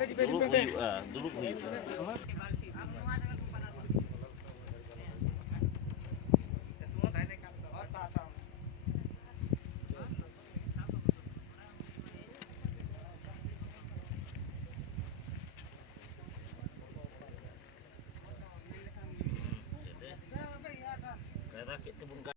Dulu huyuk. Rakit tu bungkat.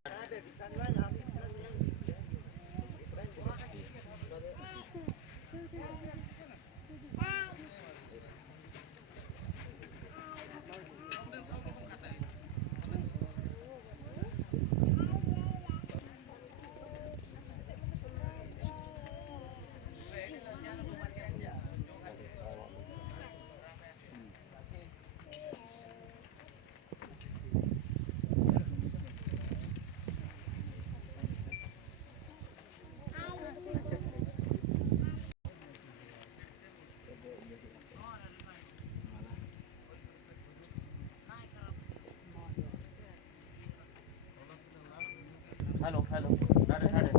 Halo, halo. Ada.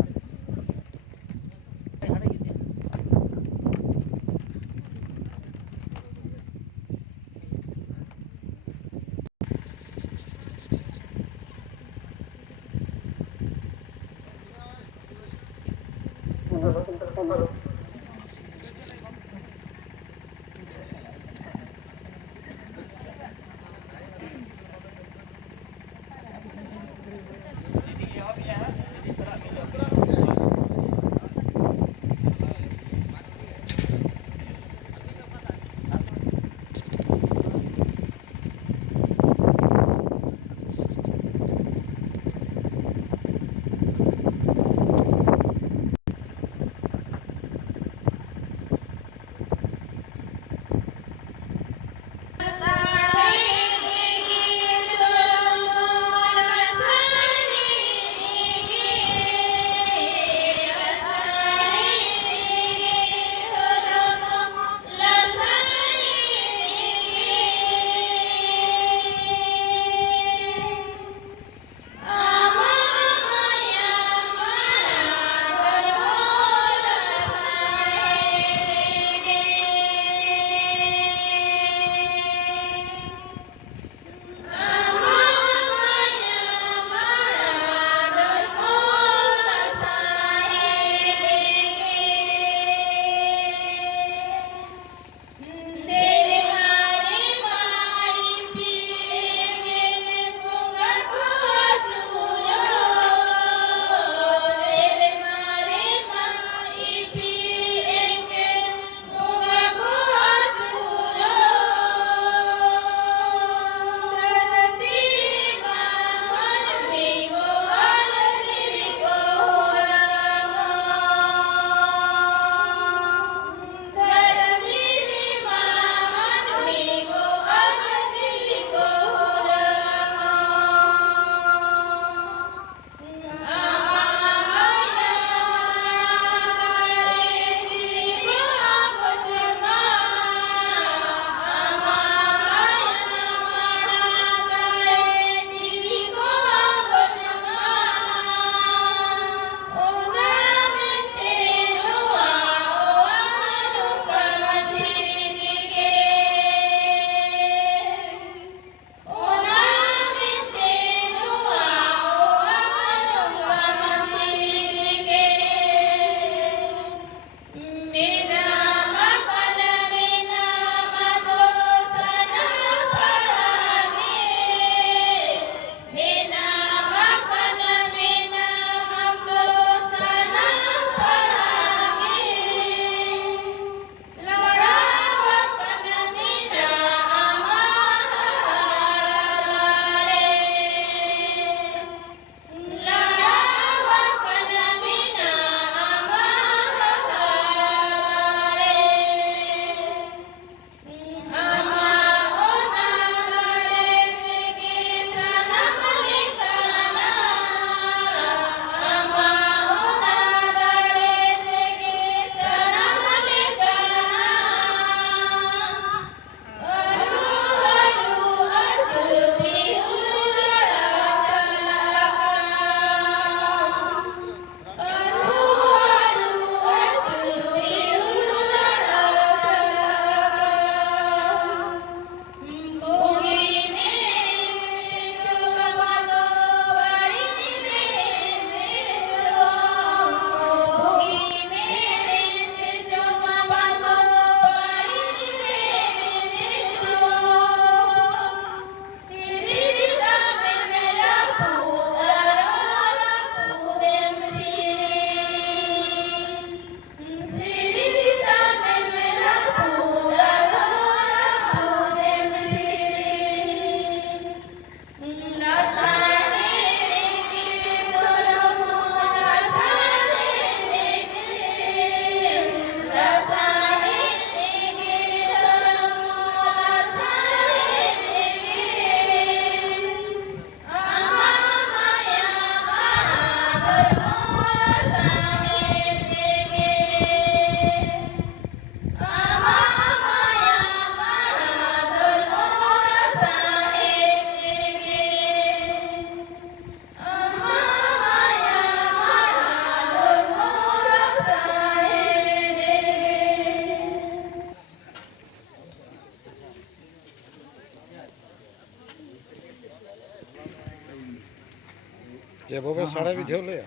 Ya bapak salah video le ya.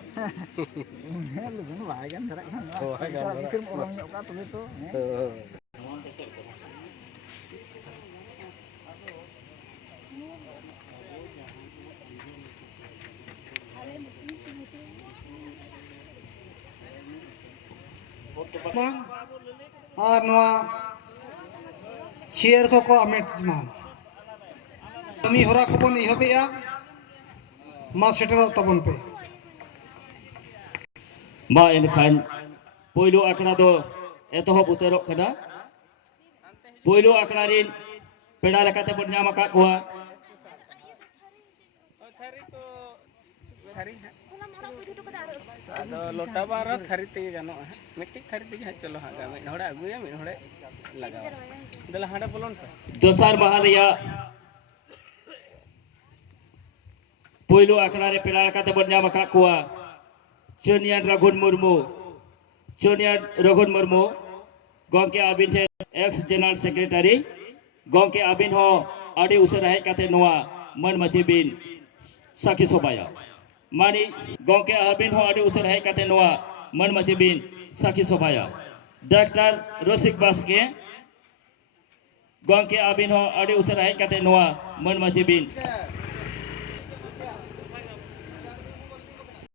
Lu gini wae kan gerak kan. Oh, wae kan. Bikin orang nyok ka tuh itu. और नवा share को अमेट मा कमी होरा को बन इहबेया मा सेटर तबन पे मा एनखान पोइलो आखड़ा दो एतहब उतरक कना पोइलो आखड़ा रिन पेड़ा लेकाते बन नाम आका कोआ लोटा बार थारी तेगे गानो मिट्टी थारी तेगे हाँ चलो हाँ मिड हड़े अगुया मिड हड़े लगावा दला हाडे बोलन पे दोसार माह रिया पोइलो आखड़ा रे पेड़ा लेकाते बन नाम आका कोआ चुनियान रघुन मुर्मू गंके आबिन थे एक्स जनरल सेक्रेटरी गंके आबिन हो आदि उसरा हेज काते नोआ मन माची बिन साखी सभाया मानी गंके आबिन हो आदि उसरा हेज काते नोआ मन माची बिन साखी सभाया डॉक्टर रसिक बास्के गंके आबिन हो आदि उसरा हेज काते नोआ मन माची बिन